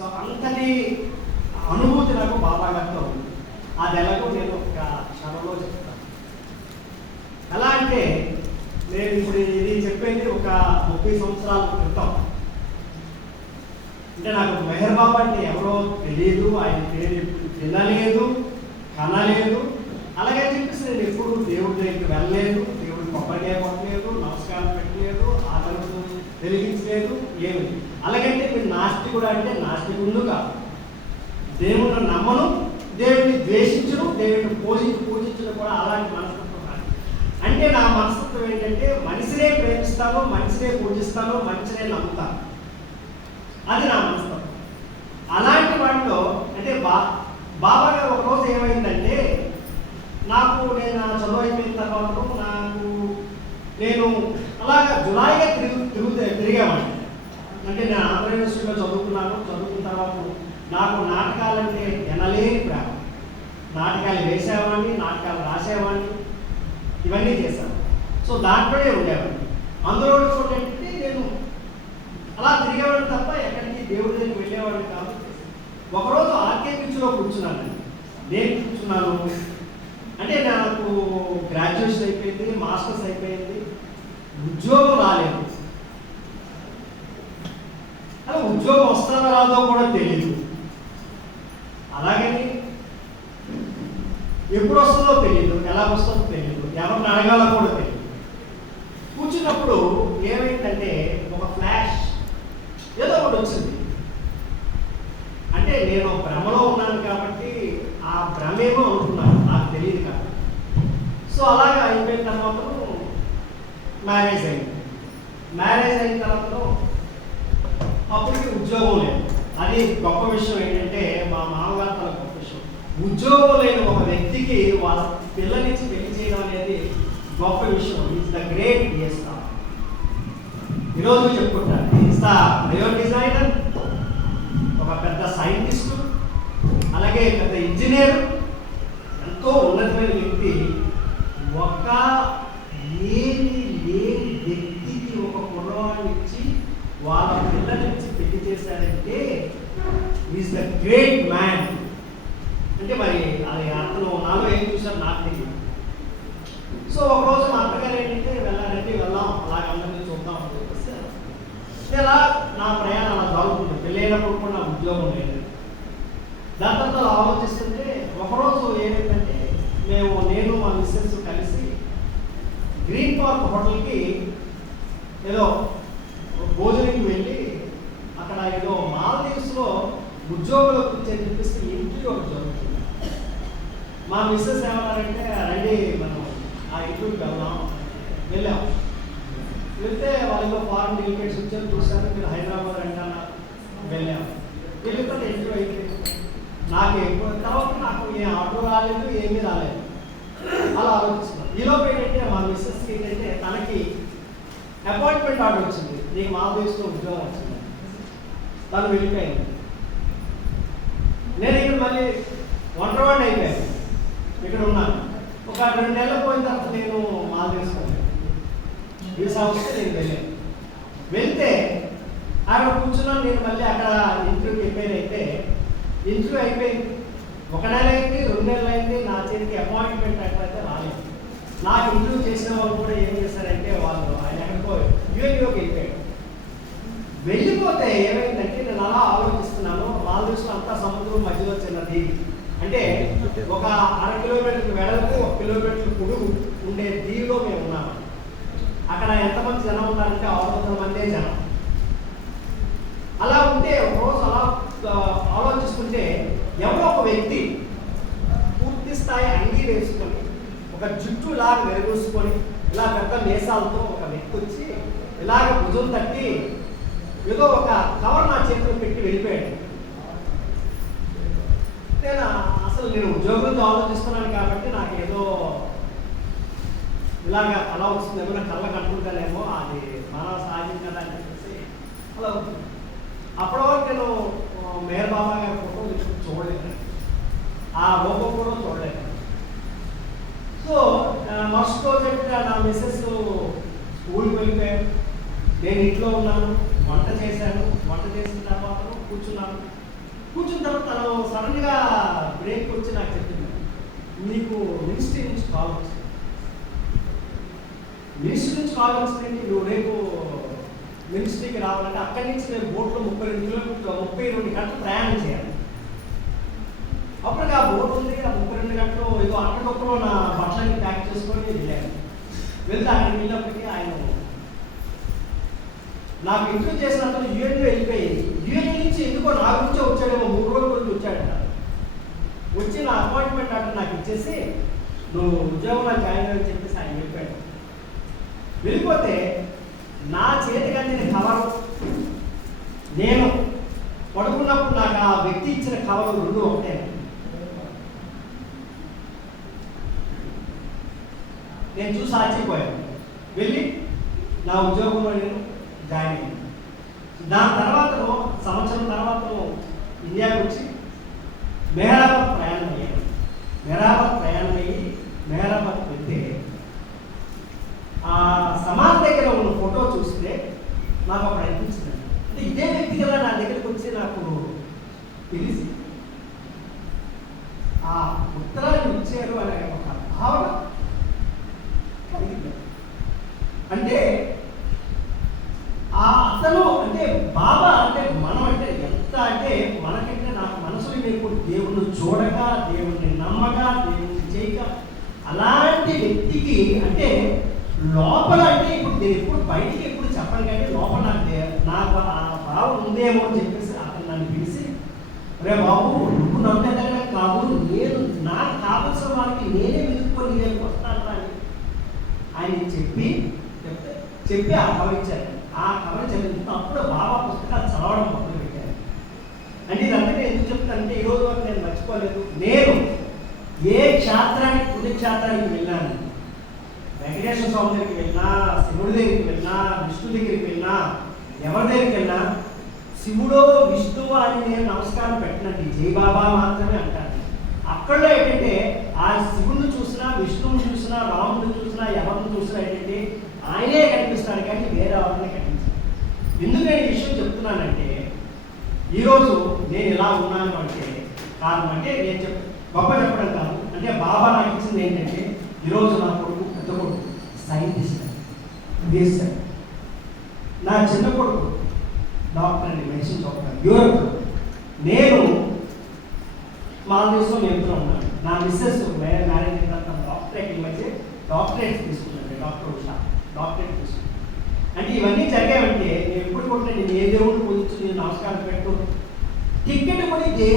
So అంతటి అనుభూతి నాకు బాబా గారితో ఉంది. అది ఎలాగో నేను ఒక క్షణంలో చెప్తాను. ఎలా అంటే నేను ఇప్పుడు ఇది చెప్పేది ఒక 30 సంవత్సరాల క్రితం. అంటే నాకు మెహర్ బాబా అంటే ఎవరో తెలియదు, ఆయన పేరు వినలేదు, కనలేదు. అలాగే చెప్పేసి నేను ఎప్పుడు దేవుడి దగ్గరికి వెళ్ళలేదు, దేవుడికి కొబ్బరికాయ కొట్టలేదు, నమస్కారం పెట్టలేదు, ఆదరణ వెలిగించలేదు, ఏమి. అలాగంటే మీరు నాస్తికుడు అంటే నాస్తికుడు కాదు. దేవుడిని నమ్మను, దేవుడిని ద్వేషించను, దేవుడిని పూజించడం కూడా అలాంటి మనస్తత్వం కాదు. అంటే నా మనస్తత్వం ఏంటంటే మనిషినే ప్రేమిస్తాను, మనిషినే పూజిస్తాను, మనిషినే నమ్ముతాను. అది నా మనస్తత్వం. అలాంటి వాటిలో అంటే బాబా గారు ఒకరోజు ఏమైందంటే, నేను చదువు అయిపోయిన తర్వాత నేను అలాగా జులాయిగా తిరిగేవాడిని. అంటే నేను ఆంధ్ర యూనివర్సిటీలో చదువుకున్న తర్వాత నాకు నాటకాలంటే ఎనలేని ప్రేమ. నాటకాలు వేసేవాడిని, నాటకాలు రాసేవాడిని, ఇవన్నీ చేశాను. సో దాంట్లోనే ఉండేవాడిని. అందులో ఏంటంటే నేను అలా తిరిగేవాడిని తప్ప ఎక్కడికి దేవుడి దగ్గరికి వెళ్ళేవాడిని కాదు. ఒకరోజు ఆర్కే బీచ్లో కూర్చున్నాను. నేను కూర్చున్నాను అంటే నాకు గ్రాడ్యుయేషన్ అయిపోయింది, మాస్టర్స్ అయిపోయింది, ఉద్యోగం రాలేదు. అలా ఉద్యోగం వస్తుందో రాదో కూడా తెలియదు. అలాగని ఎప్పుడు వస్తుందో తెలియదు, ఎలా వస్తుందో తెలియదు, ఎవరిని అడగాలో కూడా తెలియదు. కూర్చున్నప్పుడు ఏమైందంటే ఒక ఫ్లాష్ ఏదో ఒకటి వచ్చింది. అంటే నేను భ్రమలో ఉన్నాను కాబట్టి ఆ భ్రమేమో అనుకున్నాను, నాకు తెలియదు కాబట్టి. సో అలాగే అయిపోయిన తర్వాత మ్యారేజ్ అయింది. మ్యారేజ్ అయిన తర్వాత అప్పటికి ఉద్యోగం లేదు. అది గొప్ప విషయం. ఏంటంటే మా మామగారు తన గొప్ప విషయం. ఉద్యోగం లేని ఒక వ్యక్తికి వాళ్ళ పిల్లనిచ్చి పెళ్లి చేయడం అనేది గొప్ప విషయం. It's the great deeds. ఈరోజు చెప్పుకుంటారు ఇట్స్ ద బయో డిజైనర్, ఒక పెద్ద సైంటిస్టు, అలాగే పెద్ద ఇంజనీర్, ఎంతో ఉన్నతమైన వ్యక్తి. ఒక ఏమి లేని వ్యక్తికి ఒక కుర్రవాడిని ఇచ్చి వాళ్ళ పిల్లనిచ్చి పెళ్లి చేశాడంటే ఈజ్ ద గ్రేట్ మ్యాన్. అంటే మరి అది అతను నాలో ఏం చూసారు నాకు తెలియదు. సో ఒకరోజు మా అత్తగారు ఏంటంటే వెళ్ళాలంటే వెళ్దాం, అలాగే అందరినీ చూద్దాం అని చెప్పేసి ఇలా నా ప్రయాణం అలా జరుగుతుంది. పెళ్ళైనప్పుడు కూడా నా ఉద్యోగం లేదు. దాని తర్వాత ఆలోచిస్తుంటే ఒకరోజు ఏమైందంటే నేను మా మిస్సెస్ కలిసి గ్రీన్ పార్క్ హోటల్కి ఏదో భోజనంకి వెళ్ళి అక్కడ ఏదో మాల్దీవ్స్లో ఉద్యోగుల గురించి అని చెప్పేసి ఇంటర్వ్యూ ఒకటి జరుగుతుంది. మా మిస్సెస్ ఏమన్నారంటే రండి మనం ఆ ఇంటర్వ్యూకి వెళ్ళాం. వెళ్తే వాళ్ళలో ఫారెన్ డెలిగేట్స్ వచ్చారు, చూసారు, మీరు హైదరాబాద్ అంటున్నారు. వెళ్ళాము. వెళ్ళిన తర్వాత ఇంటర్వ్యూ అయిపోయింది. తర్వాత నాకు ఏ ఆర్డర్ రాలేదు, ఏమీ రాలేదు. అలా ఆలోచిస్తున్నాను. ఈలోపు ఏంటంటే మా మిస్సెస్కి ఏంటంటే తనకి అపాయింట్మెంట్ ఆర్డర్ వచ్చింది, నీకు మాల్దీవ్స్లో ఉద్యోగం వచ్చింది. తను వెళ్ళిపోయింది. నేను ఇక్కడ మళ్ళీ ఒంటరివాడిని అయిపోయాను. ఇక్కడ ఉన్నాను. ఒక 2 నెలలు పోయిన తర్వాత నేను మాల్దీవ్స్లో వీసా వస్తే నేను వెళ్ళాను. వెళ్తే అక్కడ కూర్చున్నాను. నేను మళ్ళీ అక్కడ ఇంటర్వ్యూకి ఎప్పుడైతే ఇంటర్వ్యూ అయిపోయింది. 1 నెల అయింది, 2 నెలలు అయింది, నా చేతికి అపాయింట్మెంట్ అయితే రాలేదు. నాకు ఇంటర్వ్యూ చేసిన వాళ్ళు కూడా ఏం చేశారంటే వాళ్ళు ఆయన ఎక్కడికో యూఏలోకి వెళ్ళిపోతే ఏమైందంటే నేను అలా ఆలోచిస్తున్నాను. మాల్దీవ్స్లో అంతా సముద్రం మధ్యలో చిన్న దీవి, అంటే ఒక 1/2 కిలోమీటర్ వెడల్పు, 1 కిలోమీటర్ పొడుగు ఉండే దీవిలో మేము ఉన్నాము. అక్కడ ఎంతమంది జనం ఉన్నారంటే 600 మందే జనం. అలా ఉంటే ఒకరోజు అలా ఆలోచిస్తుంటే ఎవరో ఒక వ్యక్తి పూర్తి స్థాయి అంగీ వేసుకొని, ఒక జుట్టు ఇలాగ వెరగూసుకొని, ఇలా పెద్ద మీసాలతో ఒక వ్యక్తి వచ్చి ఇలాగ భుజం తట్టి ఏదో ఒక కవర్ నా చేతిలో పెట్టి వెళ్ళిపోయాడు. నేను ఉద్యోగంతో ఆలోచిస్తున్నాను కాబట్టి నాకు ఏదో ఇలాగ అలా వస్తుంది, ఏమైనా కళ్ళకు అనుకుంటానేమో, అది మనం సాధ్యం కదా అని చెప్పేసి అలా అవుతుంది. అప్పటి వరకు నేను మేర్ బాబా గారి ఫోటో చూడలేదు, ఆ లోపం కూడా చూడలేదు. సో మస్ట్ రోజు నా మిస్సెస్ స్కూల్కి వెళ్ళిపోయాను, నేను ఇంట్లో ఉన్నాను, వంట చేశాను. వంట చేసిన తర్వాత కూర్చున్నాను. కూర్చున్న తర్వాత తను సడన్గా బ్రేక్ వచ్చి నాకు చెప్పింది, మీకు మినిస్ట్రీ నుంచి కాల్ వచ్చింది. మినిస్ట్రీ నుంచి కాల్ వచ్చిందంటే నువ్వు రేపు మినిస్ట్రీకి రావాలంటే అక్కడి నుంచి నేను బోట్లో 32 గంటలు ప్రయాణం చేయాలి. అప్పటికి ఆ బోట్ ఉంది, ఆ 32 గంటలు ఏదో అక్కడొక్కడో నా బట్టలన్నీ ప్యాక్ చేసుకొని వెళ్ళాను. వెళ్తే అక్కడికి వెళ్ళినప్పటికీ ఆయన నాకు ఇంటర్వ్యూ చేసిన అతను యూఎన్లో వెళ్ళిపోయి యూఎన్ నుంచి ఎందుకో నా గురించే వచ్చాడేమో 3 రోజుల గురించి వచ్చాడట. వచ్చి నా అపాయింట్మెంట్ అంటే నాకు ఇచ్చేసి నువ్వు ఉద్యోగంలో జాయిన్ అయ్యని చెప్పేసి ఆయన వెళ్ళిపోయాడు. వెళ్ళిపోతే నా చేతికి అందిన కవర్, నేను పడుకున్నప్పుడు నాకు ఆ వ్యక్తి ఇచ్చిన కవర్ 2 ఒకటే. నేను చూసి ఆశ్చర్యపోయాను. వెళ్ళి నా ఉద్యోగంలో నేను జాయిన్ అయ్యాను. దాని తర్వాత సంవత్సరం తర్వాత ఇండియాకి వచ్చి మెహరాబాద్ ప్రయాణం అయ్యాను. మెహరాబాద్ వెళ్తే ఆ సమాధి దగ్గర ఉన్న ఫోటో చూస్తే నాకు అప్పుడు అనిపించింది, అంటే ఇదే వ్యక్తి కదా నా దగ్గరికి వచ్చి నాకు తెలిసి ఆ ఉత్తరాన్ని ఇచ్చారు అనే ఒక భావన కలిగింది. అంటే ఆ అతను అంటే బాబా అంటే మనం అంటే ఎంత అంటే మనకంటే నాకు మనసులో లేకుండా దేవుణ్ణి చూడక, దేవుణ్ణి నమ్మక, దేవుణ్ణి చేయక, అలాంటి వ్యక్తికి అంటే లోపల అంటే ఇప్పుడు నేను ఎప్పుడు బయటికి ఎప్పుడు చెప్పను కానీ లోపల నాకు ఆ భావం ఉందేమో అని చెప్పేసి అతను నన్ను పిలిచి, రే బాబు నువ్వు నమ్మేదైనా కాదు, నేను నాకు కావలసిన వారికి నేనే వెతుక్కొని నేను వస్తాను అని ఆయన చెప్పి ఆ కవర్ ఇచ్చారు. ఆ కవర్ చదివిన అప్పుడు బాబా పుస్తకాలు చదవడం మొదలు పెట్టారు. అంటే ఇదంతా నేను ఎందుకు చెప్తానంటే ఈరోజు వరకు నేను మర్చిపోలేదు. నేను ఏ పుణ్యక్షేత్రానికి వెళ్ళాను, వెంకటేశ్వర స్వామి దగ్గరికి వెళ్ళినా, శివుడి దగ్గరికి వెళ్ళినా, విష్ణు దగ్గరికి వెళ్ళినా, ఎవరి దగ్గరికి వెళ్ళినా శివుడో విష్ణువు అని నేను నమస్కారం పెట్టినట్టు జై బాబా మాత్రమే అంటాను. అక్కడ ఏంటంటే ఆ శివుడిని చూసినా, విష్ణువుని చూసినా, రాముడిని చూసినా, ఎవరిని చూసినా ఏంటంటే ఆయనే కనిపిస్తాడు కానీ వేరే ఎవరినే కనిపిస్తాడు. ఎందుకు నేను ఈ విషయం చెప్తున్నానంటే ఈరోజు నేను ఇలా ఉన్నాను అంటే కారణం అంటే నేను గొప్ప చెప్పడం కాదు. అంటే బాబా నాకు ఇచ్చింది ఏంటంటే ఈరోజు నా కొడుకు పెద్ద కొడుకు సైంటిస్ట్ చేశాడు, నా చిన్న కొడుకు డాక్టర్ అండి, మెడిసిన్ చదువుతాను యూరోప్. నేను మా దేశంలో వెళ్తూ ఉన్నాను. నా మిస్సెస్ మ్యారేజ్ అయిన డాక్టరేట్ ఈ మధ్య డాక్టరేట్ తీసుకున్నాను, డాక్టర్ ఉషా డాక్టరేట్ తీసుకున్నాను. అంటే ఇవన్నీ జరిగాయంటే నేను ఎప్పుడు కూడా నేను ఏ దేవుడిని పూజించి నేను నమస్కారం పెట్టు, టికెట్ కూడా ఏ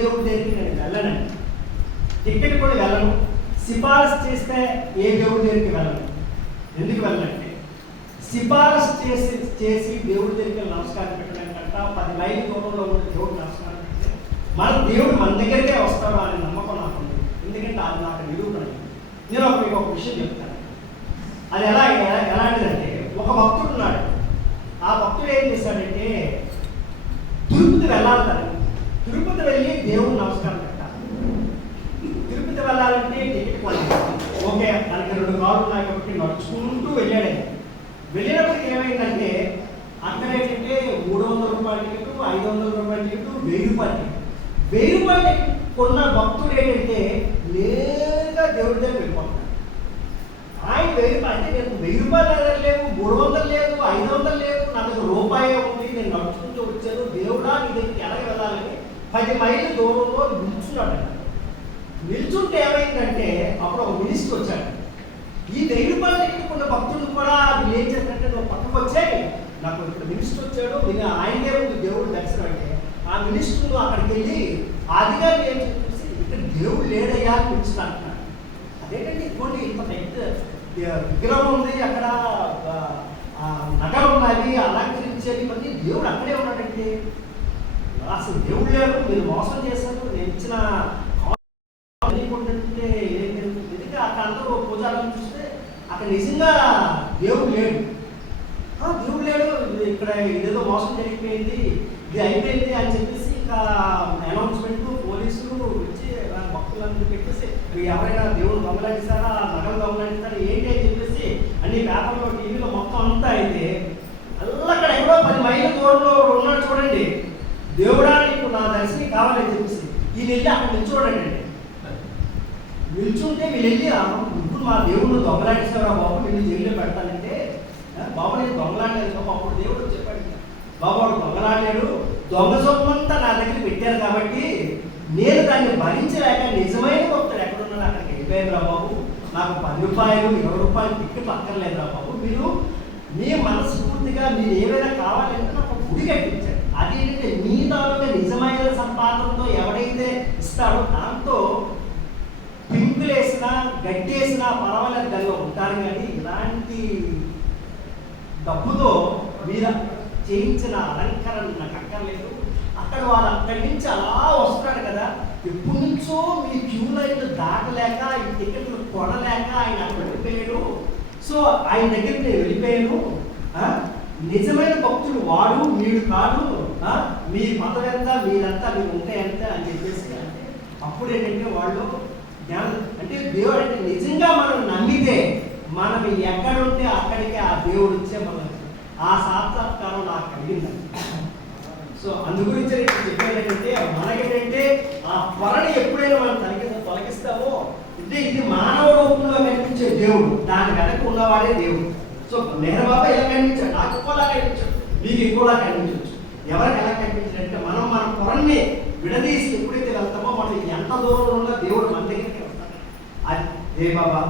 దేవుడి దగ్గరికి నేను వెళ్ళనండి, టికెట్ కూడా వెళ్ళను, సిఫారసు చేస్తే ఏ దేవుడి దగ్గరికి వెళ్ళను. ఎందుకు వెళ్ళనంటే సిఫారసు చేసి దేవుడి దగ్గరికి నమస్కారం పెట్టడం కంటే 10 మైళ్ళ దూరంలో ఉన్న దేవుడు నమస్కారం పెడితే మన దేవుడు మన దగ్గరికే వస్తాడు అనే నమ్మకం నాకు ఉంది. ఎందుకంటే అది నాకు నిరూపణ. నేను మీకు ఒక విషయం చెప్తాను. అది ఎలాంటిదంటే ఒక భక్తుడు ఉన్నాడు. ఆ భక్తుడు ఏం చేశాడంటే తిరుపతి వెళ్ళాలి. తిరుపతి వెళ్ళి దేవుడు నమస్కారం పెట్టాలి. తిరుపతి వెళ్ళాలంటే టికెట్ కొనాలి. ఓకే, దానికి 2 కార్లు ఉన్నాయి కాబట్టి నడుచుకుంటూ వెళ్ళాడు. వెళ్ళినప్పటికీ ఏమైందంటే అక్కడ ఏంటంటే 300 రూపాయల టికెట్, 500 రూపాయల టికెట్, 1000 రూపాయల టికెట్. 1000 రూపాయల టికెట్ కొన్న భక్తుడు ఏంటంటే నేరుగా దేవుడి దగ్గర వెళ్ళిపోతున్నాడు. ఆయన 1000 రూపాయలు అంటే నేను 1000 రూపాయలు లేవు, 300 లేదు, 500 లేదు, నా దగ్గర రూపాయే ఉంది, నేను నడుచుకుంటూ వచ్చాను, దేవుడా నీ దగ్గరికి ఎలాగ వెళ్ళాలని 10 మైళ్ళ దూరంలో నిల్చున్నాడు. నిల్చుంటే ఏమైందంటే అప్పుడు ఒక మినిస్టర్ వచ్చాడు. ఈ 1000 రూపాయల టికెట్ కొన్న భక్తులు కూడా అది ఏం చేసినట్టే నువ్వు పక్కకు వచ్చాయి, నాకు ఇక్కడ మినిస్టర్ వచ్చాడు, నేను ఆయనకే ఉంది దేవుడు దర్శనం అంటే ఆ మినిస్టర్ అక్కడికి వెళ్ళి అధికారులు ఏం చెప్పేసి ఇక్కడ దేవుడు లేడయ్యా అని మినిస్టర్ అంటున్నాడు. అదేంటంటే ఇటువంటి ఇంత పెద్ద విగ్రహం ఉంది, అక్కడ నగరం ఉన్నది, అలంకరించేది, ఇవన్నీ దేవుడు అక్కడే ఉన్నాడంటే అసలు దేవుడు లేడు, మీరు మోసం చేశారు, నేను ఇచ్చిన ఎందుకంటే అక్కడ అందరూ పూజాలను చూస్తే అక్కడ నిజంగా దేవుడు లేడు. దేవుడు లేడు, ఇక్కడ ఇదేదో మోసం జరిగిపోయింది, ఇది అయిపోయింది అని చెప్పేసి ఇంకా అనౌన్స్మెంట్ పోలీసులు వచ్చి భక్తులందరూ పెట్టేసి ఎవరైనా దేవుడు దొంగలాడిస్తారా, నగలు దొంగలాడిస్తారా ఏంటి అని చెప్పేసి అన్ని పేపర్లో టీవీలో మొత్తం అంతా అయితే అక్కడ ఎక్కడో 10 మైళ్ళ దూరంలో ఉన్నాడు చూడండి. దేవుడా నీ నీకు నా దర్శనం కావాలని చెప్పేసి ఈయన వెళ్ళి అక్కడ నిల్చోడండి. నిల్చుంటే వీళ్ళు వెళ్ళి ఇప్పుడు మా దేవుడు దొంగలాడేసారా బాబు, నేను జైల్లో పెడతానంటే బాబు నేను దొంగలాడలేదు బాబు. అప్పుడు దేవుడు చెప్పాడు, బాబు వాడు దొంగలాడాడు, దొంగ సొమ్మంతా నా దగ్గర పెట్టారు కాబట్టి నేను దాన్ని భరించలేక నిజమైన భక్తుడు ఎక్కడున్నాడు అక్కడికి వెళ్ళిపోయాను రా బాబు. నాకు 10 రూపాయలు 20 రూపాయలు టికెట్ అక్కర్లేదు రా బాబు. మీరు మీ మనస్ఫూర్తిగా మీరు ఏమైనా కావాలంటే నాకు గుడి కట్టించాడు. అదేంటంటే మీ తాలూకా నిజమైన సంపాదనతో ఎవడైతే ఇస్తాడో దాంతో పింకులేసినా గడ్డేసినా పర్వాలేదు కలిగి ఉంటారు. కానీ ఇలాంటి డబ్బుతో మీరు చేయించిన అలంకరణ నాకు అక్కర్లేదు. అక్కడ వాళ్ళు అక్కడి నుంచి అలా వస్తున్నాడు కదా, ఎప్పటి నుంచో మీ క్యూ లైన్లు దాటలేక ఈ టికెట్లు కొనలేక ఆయన అక్కడ వెళ్ళిపోయాడు. సో ఆయన దగ్గరికి నేను వెళ్ళిపోయాను. నిజమైన భక్తుడు వాడు వీడు కాదు, మీ మతం ఎంత మీరంతా మీరు ఉంటే ఎంత అని చెప్పేసి అప్పుడు ఏంటంటే వాళ్ళు జ్ఞానం అంటే దేవుడు అంటే నిజంగా మనం నమ్మితే మనం ఎక్కడుంటే అక్కడికి ఆ దేవుడు వచ్చే మనం ఆ సాక్షాత్కారం నాకు కలిగిందండి. సో అందు గురించి చెప్పేటంటే మనకేంటంటే ఆ పొరని ఎప్పుడైనా మనం తొలగిస్తామో అంటే ఇది మానవ రూపంలో కనిపించే దేవుడు, దాని వెనక ఉన్నవాడే దేవుడు. సో నెహ్రూ బాబా ఎలా కనిపించాడు, నాకు ఎక్కువలా కనిపించాడు, మీకు ఎక్కువలా కనిపించవచ్చు. ఎవరికి ఎలా కనిపించాడంటే మనం మన పొరని విడదీసి ఎప్పుడైతే వెళ్తామో మనం ఎంత దూరంలో ఉన్న దేవుడు మన దగ్గరికి వస్తాడు. అది బాబా